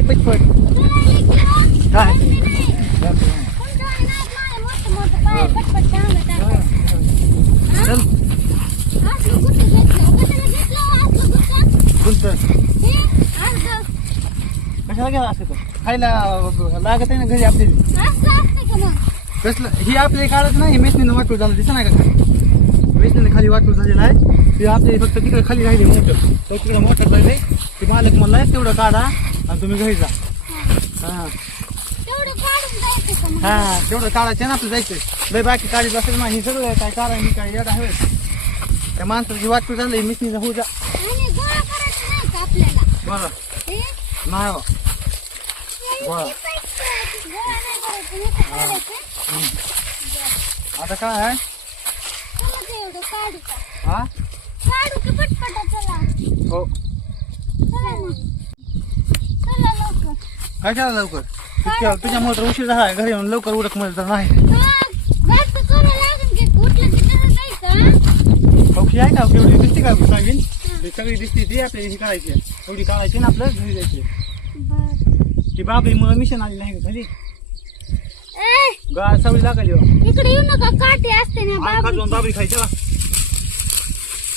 आहे पटपट काय चल कोणतं कशाला घ्या असं तर? खायला लागत आहे ना घरी आपली. कसलं? ही आपल्या काढत नाही मेसनीनं वाटूळ झालं दिसत नाही का मेसनीनं खाली वाटूळ झालेलं आहे. ते आपले फक्त तिकडे खाली राहिले मोठं. तो तिकडे मोठं राहिले ते मालक म्हणलाय तेवढं काढा. आणि तुम्ही घरी जा. हा. हा तेवढं काढायचं ना आपलं जायचं. लय बाकी काढीत असेल ना हे सगळं काय कारण मी काय येडा हवे त्या माणसाची वाटूळ झाली मिसनीचं होऊ जा बरं. नाही हो. आता काय आहे? हा? हो. काय केलं लवकर? तुझ्या तुझ्यामुळे तर उशीर झाला. घरी येऊन लवकर उडकमध्ये तर नाही. पक्षी आहे का? केवढी दिसते का? सांगेन. सगळी दिसते ती आपल्याला ही काढायची. आहे. एवढी काढायची ना आपलं घरी जायची. ती बाबरी मुळे मिशन आली नाही घरी गाळ सवळी लागली हो. इकडे येऊ नका काटे असते ना खाजून बाबरी खायची बा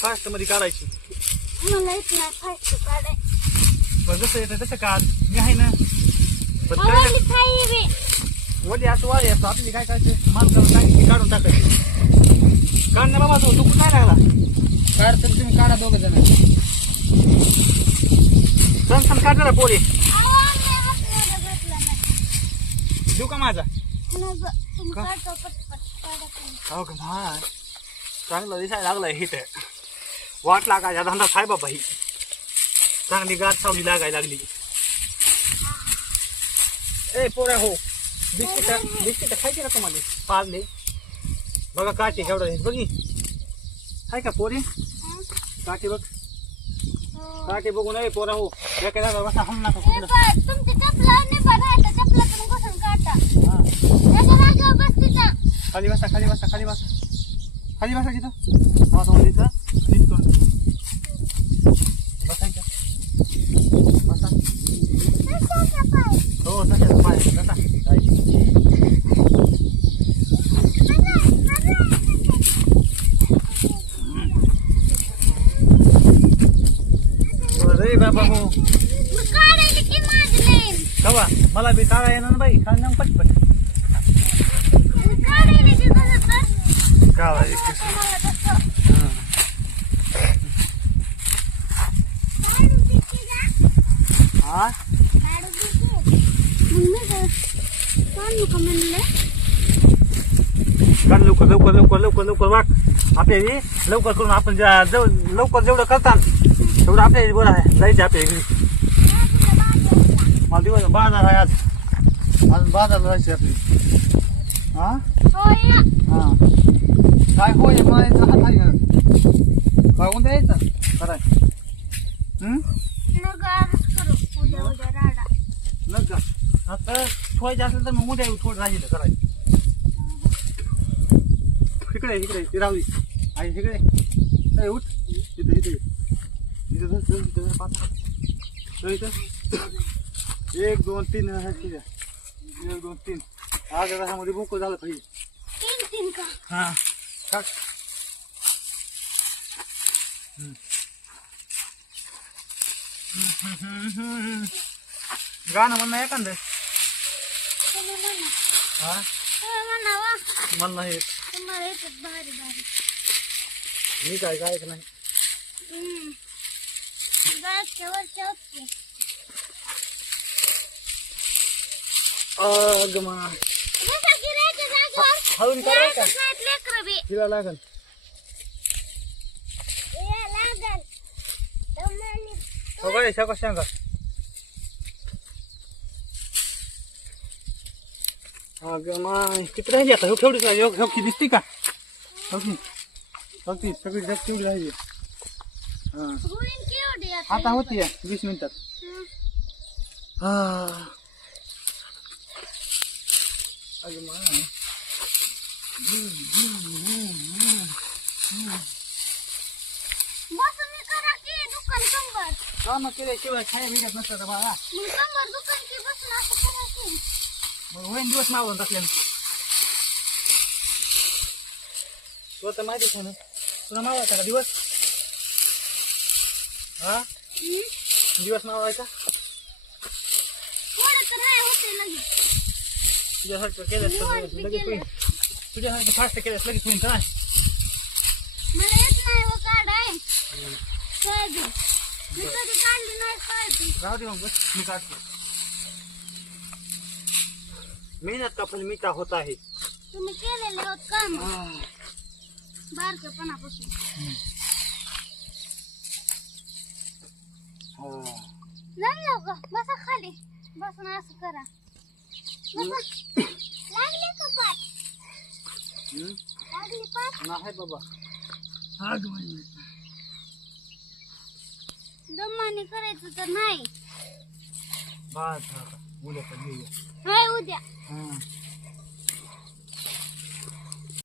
फास्टमध्ये काढायची. मला इथला फास्ट काढाय जसं येतं तसं काढ. मी आहे ना पण काय आवडली खाई बे वली असं वाली असतो आपली काय करायचं माणसाला टाकायची काढून टाकायची. काढण्या बाबा तो दुखून नाही लागला. काढ तर तुम्ही काढा दोघं जण. सण सण काढणार पोरी. देऊ का माझा? का? काढतो. हो का हा चांगलं दिसायला लागलाय हिट वाट लागायचा धंदा साहेब बाबा ही चांगली गाठ सावली लागायला लागली. ए पोऱ्या हो. बिस्किट बिस्किट खायचे का तुम्हाला? पारले बघा काटे केवढं आहेत बघी. आहे का पोरी? हं? काटे बघ हो. काटे बघू नये पोरा हो जागा बसा हम नका कुठलं हा. खाली बसा खाली बसा खाली बसा. खाली बसा तिथं. इथं नीट करून बसायचं बसा कशाचा पाय? हो तशाच पाय बसा जायचं. अरे बाबा. कवा? मला बी काळा येणार ना बाई. खाल ना पटपट? काळा. हा. लवकर लवकर लवकर लवकर लवकर वाट. आपल्या लवकर करून आपण लवकर जेवढं करतात तेवढं आपल्या बरं आहे जायचं आपल्या इकडे. मला दिवस बाजार आहे आज. अजून बाजारला जायची आपली. हां? हो. काय होय मला हात आहे का? काय कोणतं यायचं कराय हं? का आता ठेवायचं असेल तर मग उद्या येऊ थोडं राहिलं करायचं इकडे इकडे ती राहू आई तिकडे उठ. इथं इथे. इथं धर, इथं धर, पाच. इथं. एक दोन तीन एक दोन तीन आज ह्यामध्ये बुक झालं पाहिजे तीन तीन का? हा टाक गाणं म्हणणं एखादं. हा. म्हणणं हे. मी काय काय नाही वरच्या होते. अग मा हळून का. तिला लागल. तुम्हाला- सगळे सगळं सांगा अग माय किती राहिली आता हो राहिली हो हो, की दिसते का हो हो सगळी जग केवढी राहिली हा होईल की एवढी आता? आता होती वीस मिनिटात हं. हा बसून करा की दुकान कंबर काम केल्याशिवाय छाया मिळत नसतं बाळा मग कंबर दुकान की बसून असं मग होईन दिवस मावून टाकल्यानं तुला तर माहितीच आहे ना तुला मावायचा का दिवस हा? हम्म? दिवस लगेच तुझ्यासारखं केलंस लगेच केलं. तुझ्यासारखं फास्ट केलंस लगेच होईन काय मला येत नाही हो काढाय सोयाबीन मी कधी काढली नाही सोयाबीन राहू दे। मग बस मी काढतो मेहनत का फल मीठा होता है। तुम्ही केलेले होत काम। बारकपणापासून जमलं का बसा खाली. बसून असं करा. बसा. लागले का पाठ? लागली पाठ? नाही बाबा. दमाने करायचं तर नाही. बस उद्या पण येऊया. हाय उद्या. हा.